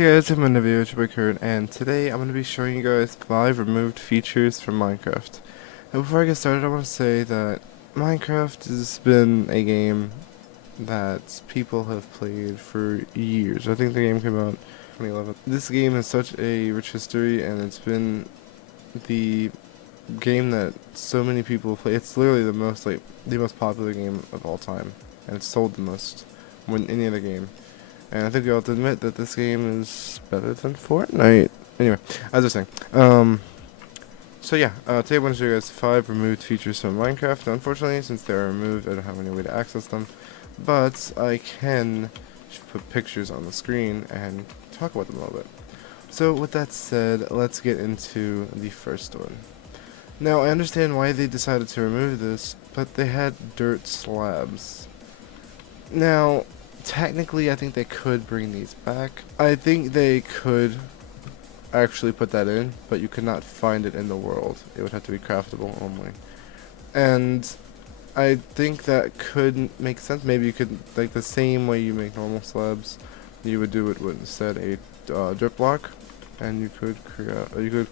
Hey guys, I'm Navio Chibakurt, and today I'm going to be showing you guys 5 removed features from Minecraft. And before I get started, I want to say that Minecraft has been a game that people have played for years. I think the game came out in 2011. This game has such a rich history, and it's been the game that so many people play. It's literally the most popular game of all time, and it's sold the most more than any other game. And I think we all have to admit that this game is better than Fortnite. Anyway, as I was saying, today I want to show you guys 5 removed features from Minecraft. Now, unfortunately, since they're removed, I don't have any way to access them. But I can put pictures on the screen and talk about them a little bit. So with that said, let's get into the first one. Now, I understand why they decided to remove this, but they had dirt slabs. Now, technically, I think they could bring these back. I think they could actually put that in, but you could not find it in the world. It would have to be craftable only. And I think that could make sense. Maybe you could, like the same way you make normal slabs, you would do it with instead a dirt block, and you could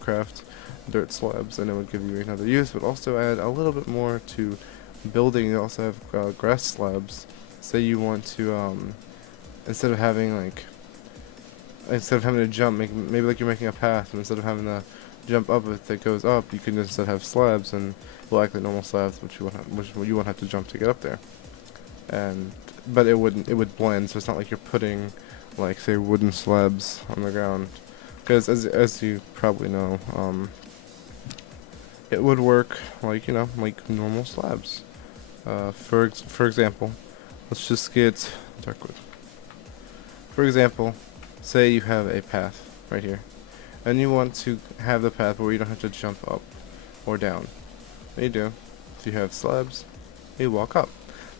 craft dirt slabs, and it would give you another use, but also add a little bit more to building. You also have grass slabs. Say you want to instead of having to jump, maybe like you're making a path, and instead of having to jump up if it goes up, you can just instead have slabs, and will act like normal slabs, which you won't have to jump to get up there. But it would blend, so it's not like you're putting like say wooden slabs on the ground, because as you probably know, it would work like like normal slabs. For example, let's just get darkwood. For example, say you have a path right here, and you want to have the path where you don't have to jump up or down. What you do, if you have slabs, you walk up.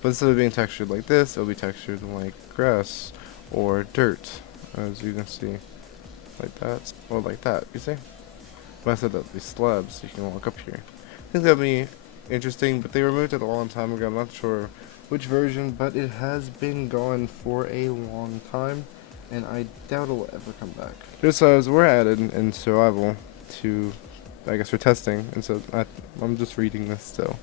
But instead of being textured like this, it'll be textured like grass or dirt, as you can see, like that, or like that, you see? But instead that'll be slabs, so you can walk up here. I think that'd be interesting, but they removed it a long time ago. I'm not sure which version, but it has been gone for a long time, and I doubt it'll ever come back. Just as we're added in survival to, I guess, for testing, and so I'm just reading this still.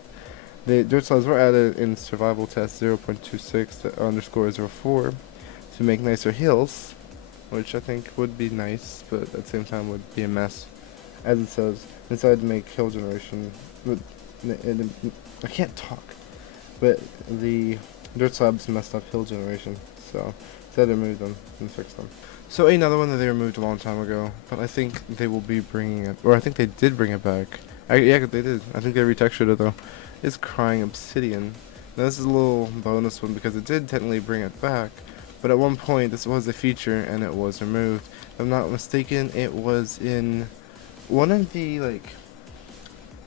The dirt slabs were added in survival test 0.26_04 to make nicer hills, which I think would be nice, but at the same time would be a mess. As it says, inside to make hill generation, but I can't talk. But the dirt slabs messed up hill generation, so instead I removed them and fixed them. So another one that they removed a long time ago, but I think they will be bringing it, or I think they did bring it back. Yeah, they did. I think they retextured it though. Is Crying Obsidian. Now this is a little bonus one because it did technically bring it back, but at one point this was a feature and it was removed. If I'm not mistaken, it was in one of the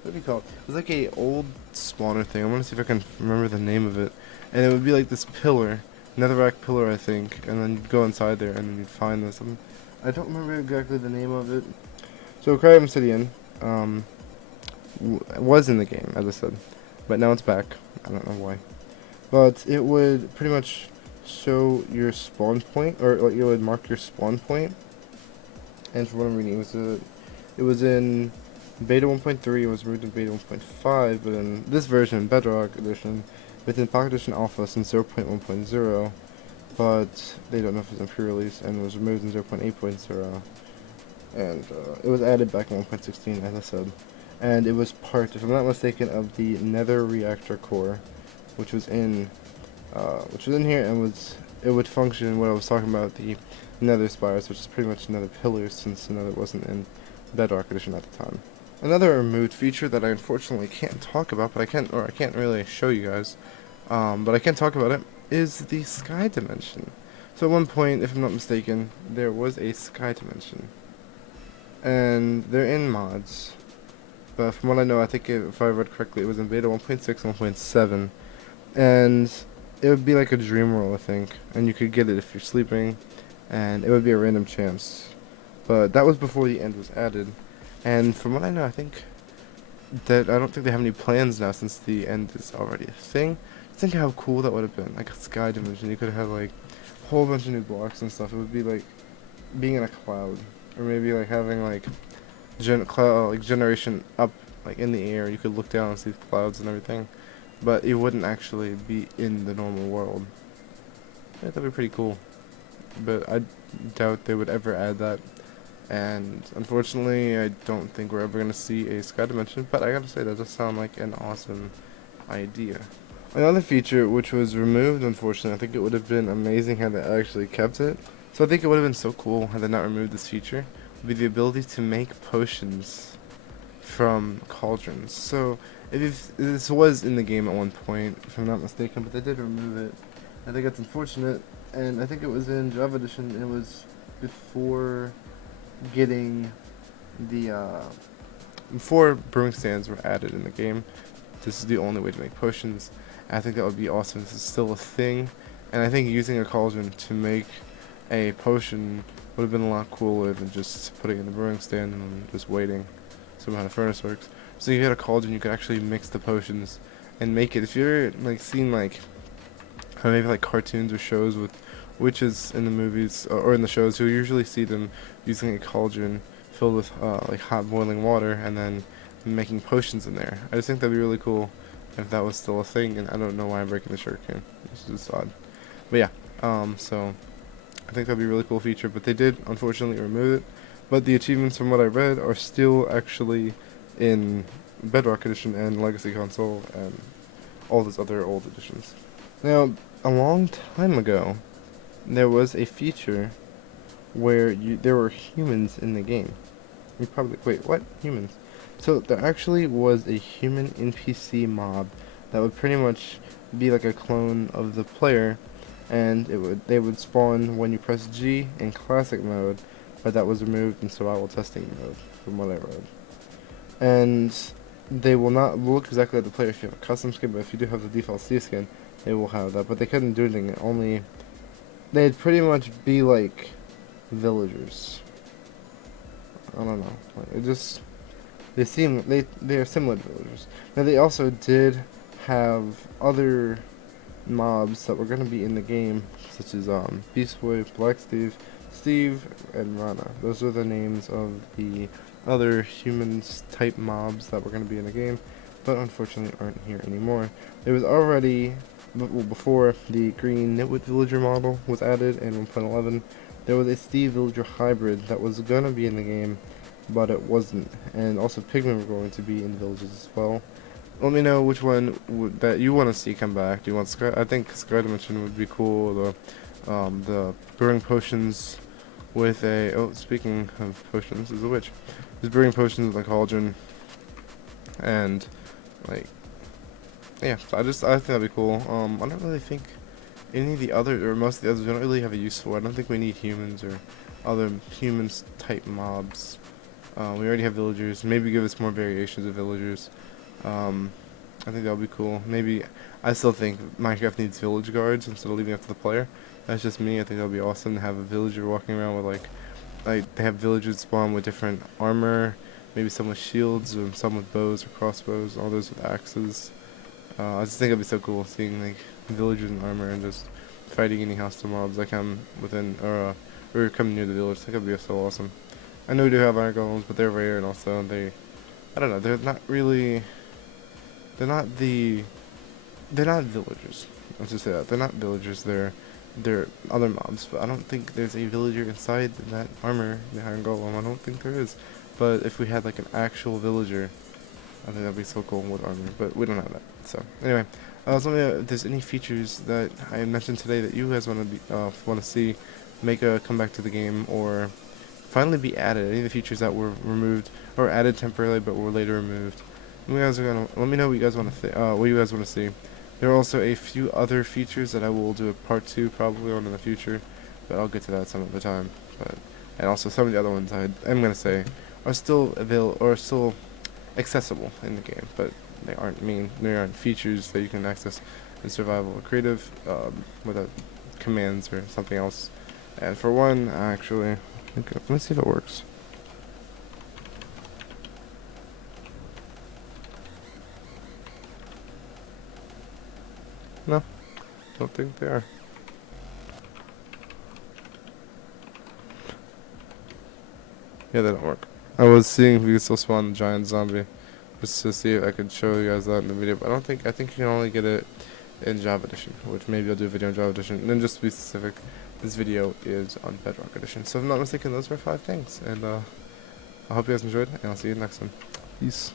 what do you call it? It was like a old spawner thing. I want to see if I can remember the name of it. And it would be like this pillar, netherrack pillar, I think. And then you'd go inside there and then you'd find this. I don't remember exactly the name of it. So Crying Obsidian was in the game, as I said, but now it's back. I don't know why. But it would pretty much show your spawn point, or like it would mark your spawn point. And from what I'm reading, it was in Beta 1.3, it was removed in Beta 1.5, but in this version, Bedrock Edition, within Pocket Edition Alpha since 0.1.0, but they don't know if it's in pre-release, and it was removed in 0.8.0, and it was added back in 1.16, as I said, and it was part, if I'm not mistaken, of the Nether Reactor Core, which was in here, and it would function what I was talking about, the Nether Spires, which is pretty much Nether Pillars, since the Nether wasn't in Bedrock Edition at the time. Another removed feature that I unfortunately can't talk about, but I can't really show you guys, but I can talk about it, is the sky dimension. So at one point, if I'm not mistaken, there was a sky dimension, and they're in mods, but from what I know, I think if I read correctly, it was in beta 1.6 and 1.7, and it would be like a dream world, I think, and you could get it if you're sleeping, and it would be a random chance. But that was before the end was added. And from what I know, I don't think they have any plans now since the end is already a thing. Think how cool that would have been. Like a sky dimension. You could have like a whole bunch of new blocks and stuff. It would be like being in a cloud, or maybe like having like cloud like generation up like in the air. You could look down and see the clouds and everything, but it wouldn't actually be in the normal world. I think that'd be pretty cool, but I doubt they would ever add that. And unfortunately, I don't think we're ever gonna see a sky dimension. But I gotta say, that does sound like an awesome idea. Another feature which was removed, unfortunately, I think it would have been amazing had they actually kept it. So I think it would have been so cool had they not removed this feature. Would be the ability to make potions from cauldrons. So if this was in the game at one point, if I'm not mistaken, but they did remove it. I think that's unfortunate, and I think it was in Java Edition. It was before getting the before brewing stands were added in the game. This is the only way to make potions. I think that would be awesome. This is still a thing, and I think using a cauldron to make a potion would have been a lot cooler than just putting it in the brewing stand and just waiting. Somehow the furnace works. So you had a cauldron, you could actually mix the potions and make it. If you're like seen like maybe like cartoons or shows with witches in the movies or in the shows, you'll usually see them using a cauldron filled with like hot boiling water and then making potions in there. I just think that'd be really cool if that was still a thing, and I don't know why I'm breaking the sugar cane. This is just odd. But yeah, so I think that'd be a really cool feature, but they did unfortunately remove it. But the achievements from what I read are still actually in Bedrock Edition and Legacy Console and all those other old editions. Now, a long time ago, there was a feature where there were humans in the game. You probably wait, what? Humans? So there actually was a human NPC mob that would pretty much be like a clone of the player, and they would spawn when you press G in classic mode, but that was removed in survival testing mode, from what I read. And they will not look exactly like the player if you have a custom skin, but if you do have the default C skin, they will have that. But they couldn't do anything. Only they'd pretty much be like villagers. I don't know. Like, they are similar to villagers. Now they also did have other mobs that were gonna be in the game, such as Beast Boy, Black Steve, and Rana. Those are the names of the other humans type mobs that were gonna be in the game, but unfortunately aren't here anymore. There was already before the green Nitwit villager model was added in 1.11. There was a Steve villager hybrid that was gonna be in the game, but it wasn't. And also Pigmen were going to be in villages as well. Let me know which one that you want to see come back. Do you want Sky? I think Sky Dimension would be cool. The brewing potions with a. Oh, speaking of potions, is a witch. There's brewing potions with a cauldron, and like, yeah. So I think that'd be cool. I don't really think any of the other or most of the others we don't really have a use for. I don't think we need humans or other humans type mobs. We already have villagers. Maybe give us more variations of villagers. I think that would be cool. Maybe I still think Minecraft needs village guards instead of leaving it up to the player. That's just me. I think that would be awesome to have a villager walking around with like they have villagers spawn with different armor. Maybe some with shields, or some with bows or crossbows. All those with axes. I just think it'd be so cool seeing like villagers in armor and just fighting any hostile mobs that come within or come near the village. I think it'd be so awesome. I know we do have iron golems, but they're rare, and also I don't know, they're not really, they're not villagers. Let's just say that. They're not villagers, they're other mobs, but I don't think there's a villager inside that armor, the iron golem. I don't think there is. But if we had like an actual villager, I think that'd be so cool with armor, but we don't have that. So anyway, let me know if there's any features that I mentioned today that you guys want to see make a comeback to the game, or finally be added. Any of the features that were removed or added temporarily but were later removed. You guys are gonna let me know what you guys want to see. There are also a few other features that I will do a part 2 probably on in the future, but I'll get to that some other time. And also some of the other ones I am gonna say are still still accessible in the game, but they aren't features that you can access in survival or creative without commands or something else. And for one, actually, let me see if it works. No, don't think they are. Yeah, they don't work. I was seeing if we could still spawn the giant zombie, just to see if I could show you guys that in the video. But I think you can only get it in Java Edition, which maybe I'll do a video in Java Edition. And then just to be specific, this video is on Bedrock Edition. So if I'm not mistaken, those were 5 things. And I hope you guys enjoyed, and I'll see you next time. Peace.